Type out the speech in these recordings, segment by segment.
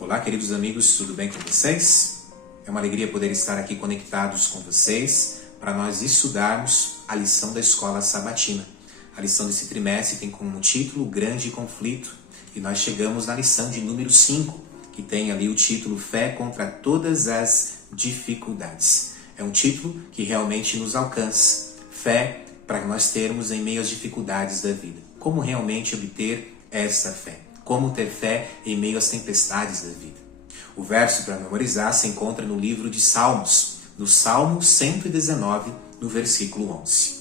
Olá, queridos amigos, tudo bem com vocês? É uma alegria poder estar aqui conectados com vocês para nós estudarmos a lição da Escola Sabatina. A lição desse trimestre tem como título Grande Conflito e nós chegamos na lição de número 5, que tem ali o título Fé contra todas as dificuldades. É um título que realmente nos alcança. Fé para nós termos em meio às dificuldades da vida. Como realmente obter essa fé? Como ter fé em meio às tempestades da vida? O verso para memorizar se encontra no livro de Salmos, no Salmo 119, no versículo 11.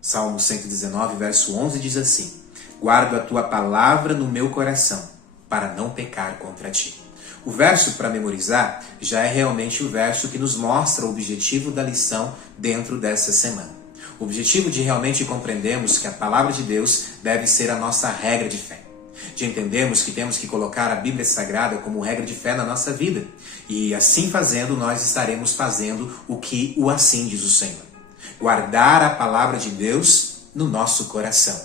Salmo 119, verso 11 diz assim: Guardo a tua palavra no meu coração, para não pecar contra ti. O verso para memorizar já é realmente o verso que nos mostra o objetivo da lição dentro dessa semana. O objetivo de realmente compreendermos que a palavra de Deus deve ser a nossa regra de fé. De entendermos que temos que colocar a Bíblia Sagrada como regra de fé na nossa vida. E assim fazendo, nós estaremos fazendo o que o assim diz o Senhor. Guardar a palavra de Deus no nosso coração.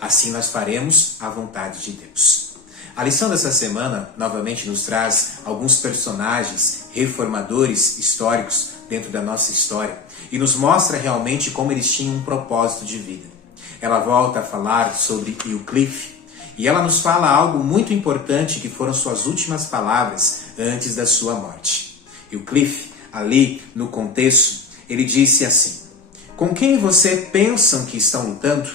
Assim nós faremos a vontade de Deus. A lição dessa semana novamente nos traz alguns personagens reformadores históricos dentro da nossa história e nos mostra realmente como eles tinham um propósito de vida. Ela volta a falar sobre Wycliffe e ela nos fala algo muito importante que foram suas últimas palavras antes da sua morte. Wycliffe, ali no contexto, ele disse assim: Com quem você pensam que estão lutando?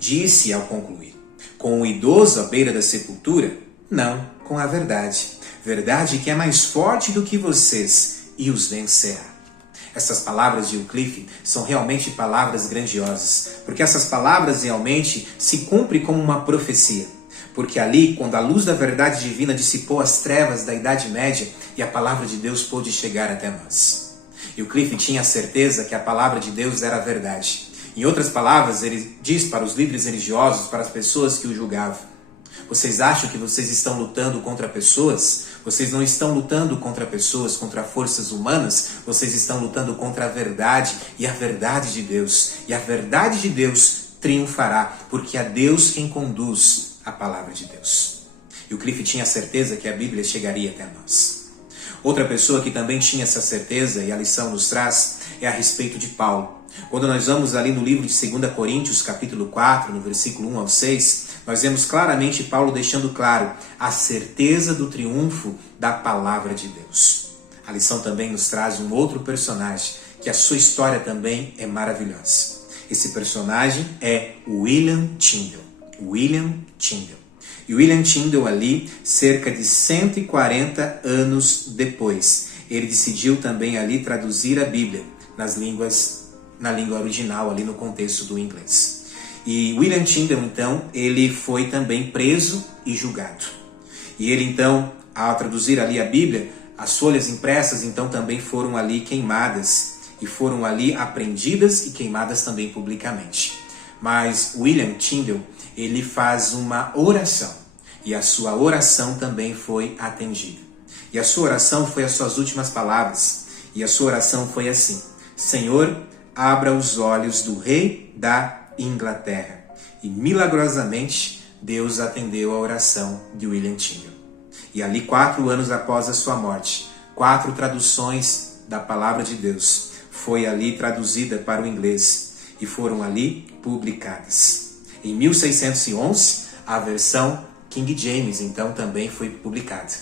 Disse ao concluir: Com o idoso à beira da sepultura? Não, com a verdade. Verdade que é mais forte do que vocês e os vencerá. Essas palavras de Wycliffe são realmente palavras grandiosas, porque essas palavras realmente se cumprem como uma profecia. Porque ali, quando a luz da verdade divina dissipou as trevas da Idade Média e a palavra de Deus pôde chegar até nós. Wycliffe tinha a certeza que a palavra de Deus era a verdade. Em outras palavras, ele diz para os líderes religiosos, para as pessoas que o julgavam: vocês acham que vocês estão lutando contra pessoas? Vocês não estão lutando contra pessoas, contra forças humanas. Vocês estão lutando contra a verdade e a verdade de Deus. E a verdade de Deus triunfará, porque é Deus quem conduz a palavra de Deus. E o Wycliffe tinha certeza que a Bíblia chegaria até nós. Outra pessoa que também tinha essa certeza, e a lição nos traz, é a respeito de Paulo. Quando nós vamos ali no livro de 2 Coríntios, capítulo 4, no versículo 1 ao 6, nós vemos claramente Paulo deixando claro a certeza do triunfo da palavra de Deus. A lição também nos traz um outro personagem, que a sua história também é maravilhosa. Esse personagem é William Tyndale. William Tyndale. E William Tyndale ali, cerca de 140 anos depois, ele decidiu também ali traduzir a Bíblia na língua original, ali no contexto do inglês. E William Tyndale, então, ele foi também preso e julgado. E ele, então, ao traduzir ali a Bíblia, as folhas impressas, então, também foram ali queimadas. E foram ali apreendidas e queimadas também publicamente. Mas William Tyndale, ele faz uma oração. E a sua oração também foi atendida. E a sua oração foi as suas últimas palavras. E a sua oração foi assim: Senhor, abra os olhos do rei da Inglaterra. E milagrosamente Deus atendeu a oração de William Tyndale. E ali, 4 anos após a sua morte, 4 traduções da palavra de Deus foi ali traduzida para o inglês e foram ali publicadas. Em 1611, a versão King James então também foi publicada.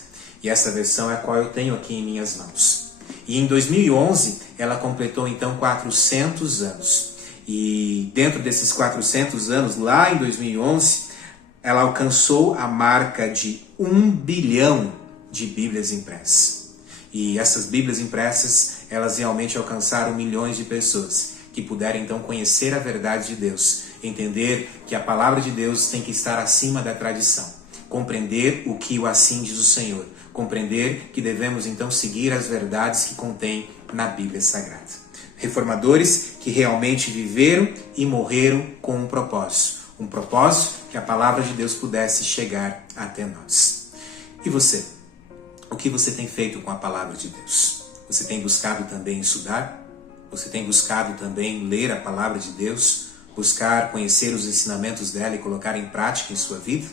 E essa versão é a qual eu tenho aqui em minhas mãos. E em 2011, ela completou então 400 anos. E dentro desses 400 anos, lá em 2011, ela alcançou a marca de 1 bilhão de Bíblias impressas. E essas Bíblias impressas, elas realmente alcançaram milhões de pessoas que puderam então conhecer a verdade de Deus, entender que a palavra de Deus tem que estar acima da tradição, compreender o que o assim diz o Senhor, compreender que devemos então seguir as verdades que contém na Bíblia Sagrada. Reformadores que realmente viveram e morreram com um propósito que a palavra de Deus pudesse chegar até nós. E você? O que você tem feito com a palavra de Deus? Você tem buscado também estudar? Você tem buscado também ler a palavra de Deus? Buscar conhecer os ensinamentos dela e colocar em prática em sua vida?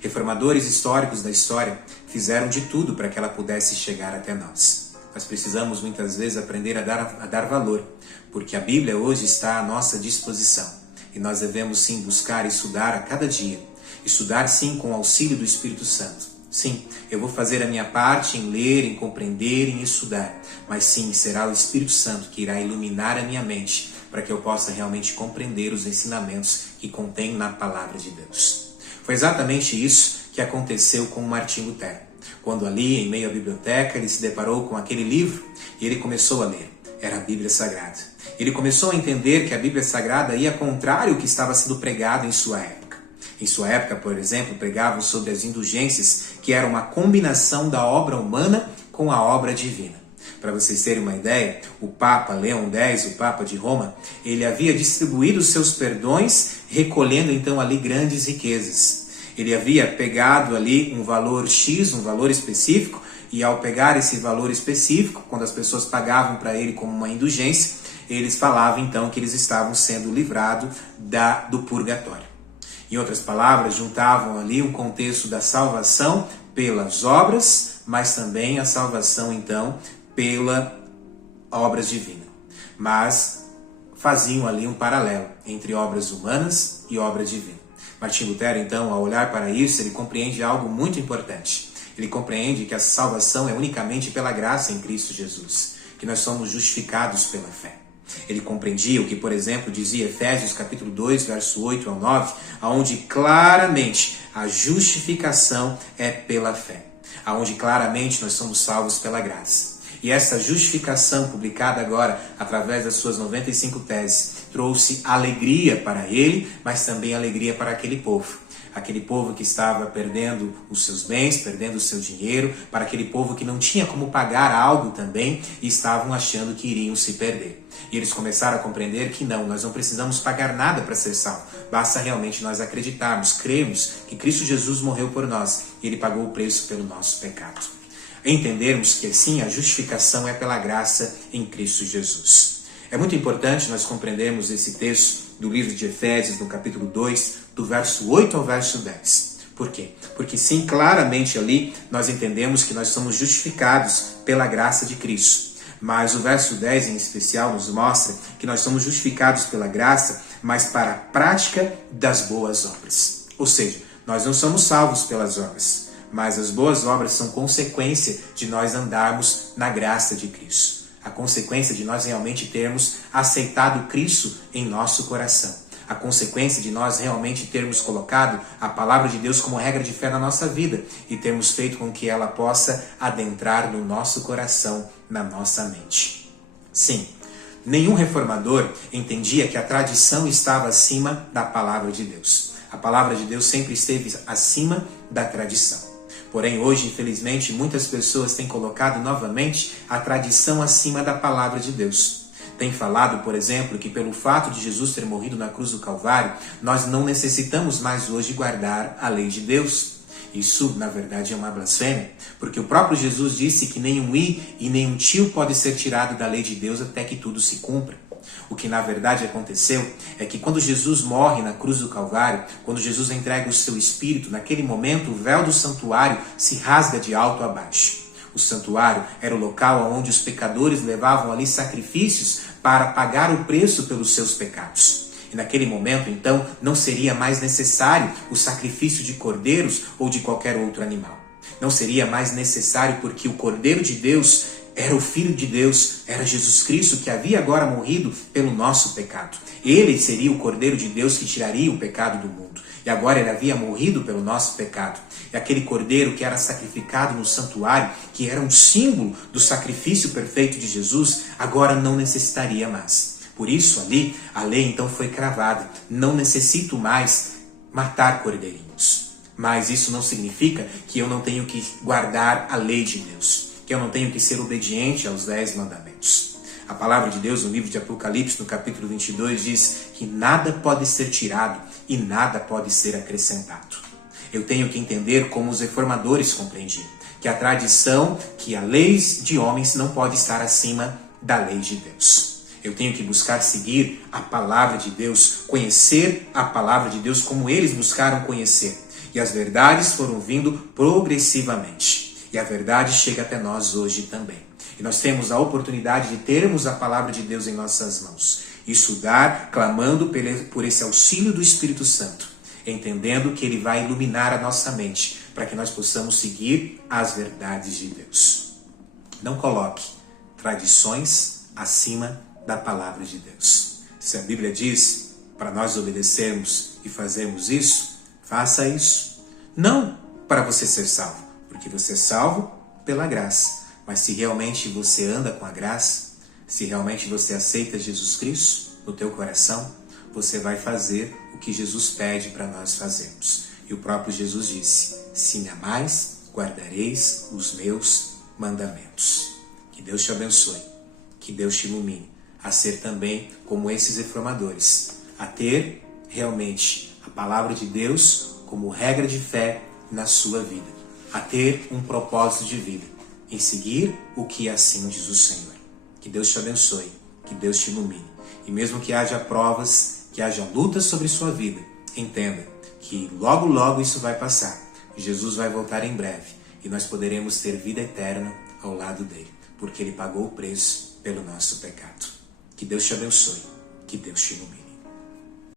Reformadores históricos da história fizeram de tudo para que ela pudesse chegar até nós. Nós precisamos muitas vezes aprender a dar valor, porque a Bíblia hoje está à nossa disposição. E nós devemos sim buscar e estudar a cada dia. Estudar sim com o auxílio do Espírito Santo. Sim, eu vou fazer a minha parte em ler, em compreender, em estudar. Mas sim, será o Espírito Santo que irá iluminar a minha mente para que eu possa realmente compreender os ensinamentos que contém na Palavra de Deus. Foi exatamente isso que aconteceu com Martim Lutero. Quando ali, em meio à biblioteca, ele se deparou com aquele livro e ele começou a ler. Era a Bíblia Sagrada. Ele começou a entender que a Bíblia Sagrada ia contrário ao que estava sendo pregado em sua época. Em sua época, por exemplo, pregavam sobre as indulgências, que era uma combinação da obra humana com a obra divina. Para vocês terem uma ideia, o Papa Leão X, o Papa de Roma, ele havia distribuído seus perdões, recolhendo então ali grandes riquezas. Ele havia pegado ali um valor X, um valor específico, e ao pegar esse valor específico, quando as pessoas pagavam para ele como uma indulgência, eles falavam então que eles estavam sendo livrados do purgatório. Em outras palavras, juntavam ali um contexto da salvação pelas obras, mas também a salvação então pela obras divinas. Mas faziam ali um paralelo entre obras humanas e obras divinas. Martim Lutero, então, ao olhar para isso, ele compreende algo muito importante. Ele compreende que a salvação é unicamente pela graça em Cristo Jesus, que nós somos justificados pela fé. Ele compreendia o que, por exemplo, dizia Efésios capítulo 2, verso 8 ao 9, onde claramente a justificação é pela fé, onde claramente nós somos salvos pela graça. E essa justificação, publicada agora através das suas 95 teses, trouxe alegria para ele, mas também alegria para aquele povo. Aquele povo que estava perdendo os seus bens, perdendo o seu dinheiro, para aquele povo que não tinha como pagar algo também e estavam achando que iriam se perder. E eles começaram a compreender que não, nós não precisamos pagar nada para ser salvo. Basta realmente nós acreditarmos, crermos que Cristo Jesus morreu por nós e Ele pagou o preço pelo nosso pecado. Entendermos que sim, a justificação é pela graça em Cristo Jesus. É muito importante nós compreendermos esse texto do livro de Efésios, no capítulo 2, do verso 8 ao verso 10. Por quê? Porque sim, claramente ali nós entendemos que nós somos justificados pela graça de Cristo. Mas o verso 10 em especial nos mostra que nós somos justificados pela graça, mas para a prática das boas obras. Ou seja, nós não somos salvos pelas obras, mas as boas obras são consequência de nós andarmos na graça de Cristo. A consequência de nós realmente termos aceitado Cristo em nosso coração. A consequência de nós realmente termos colocado a palavra de Deus como regra de fé na nossa vida e termos feito com que ela possa adentrar no nosso coração, na nossa mente. Sim, nenhum reformador entendia que a tradição estava acima da palavra de Deus. A palavra de Deus sempre esteve acima da tradição. Porém, hoje, infelizmente, muitas pessoas têm colocado novamente a tradição acima da palavra de Deus. Tem falado, por exemplo, que pelo fato de Jesus ter morrido na cruz do Calvário, nós não necessitamos mais hoje guardar a lei de Deus. Isso, na verdade, é uma blasfêmia, porque o próprio Jesus disse que nenhum i e nenhum tio pode ser tirado da lei de Deus até que tudo se cumpra. O que na verdade aconteceu é que quando Jesus morre na cruz do Calvário, quando Jesus entrega o seu Espírito, naquele momento o véu do santuário se rasga de alto a baixo. O santuário era o local onde os pecadores levavam ali sacrifícios para pagar o preço pelos seus pecados. E naquele momento, então, não seria mais necessário o sacrifício de cordeiros ou de qualquer outro animal. Não seria mais necessário porque o Cordeiro de Deus era o Filho de Deus, era Jesus Cristo que havia agora morrido pelo nosso pecado. Ele seria o Cordeiro de Deus que tiraria o pecado do mundo. E agora ele havia morrido pelo nosso pecado. E aquele cordeiro que era sacrificado no santuário, que era um símbolo do sacrifício perfeito de Jesus, agora não necessitaria mais. Por isso ali, a lei então foi cravada. Não necessito mais matar cordeirinhos. Mas isso não significa que eu não tenho que guardar a lei de Deus, que eu não tenho que ser obediente aos 10 mandamentos. A palavra de Deus no livro de Apocalipse, no capítulo 22, diz que nada pode ser tirado e nada pode ser acrescentado. Eu tenho que entender como os reformadores compreendiam, que a tradição, que a lei de homens não pode estar acima da lei de Deus. Eu tenho que buscar seguir a palavra de Deus, conhecer a palavra de Deus como eles buscaram conhecer. E as verdades foram vindo progressivamente. E a verdade chega até nós hoje também. E nós temos a oportunidade de termos a palavra de Deus em nossas mãos. E estudar, clamando por esse auxílio do Espírito Santo. Entendendo que ele vai iluminar a nossa mente, para que nós possamos seguir as verdades de Deus. Não coloque tradições acima da palavra de Deus. Se a Bíblia diz para nós obedecermos e fazermos isso, faça isso. Não para você ser salvo, porque você é salvo pela graça. Mas se realmente você anda com a graça, se realmente você aceita Jesus Cristo no teu coração, você vai fazer o que Jesus pede para nós fazermos. E o próprio Jesus disse: se me amais, guardareis os meus mandamentos. Que Deus te abençoe, que Deus te ilumine a ser também como esses reformadores, a ter realmente a palavra de Deus como regra de fé na sua vida, a ter um propósito de vida, em seguir o que assim diz o Senhor. Que Deus te abençoe, que Deus te ilumine. E mesmo que haja provas, que haja lutas sobre sua vida, entenda que logo, logo isso vai passar. Jesus vai voltar em breve e nós poderemos ter vida eterna ao lado dele, porque ele pagou o preço pelo nosso pecado. Que Deus te abençoe, que Deus te ilumine.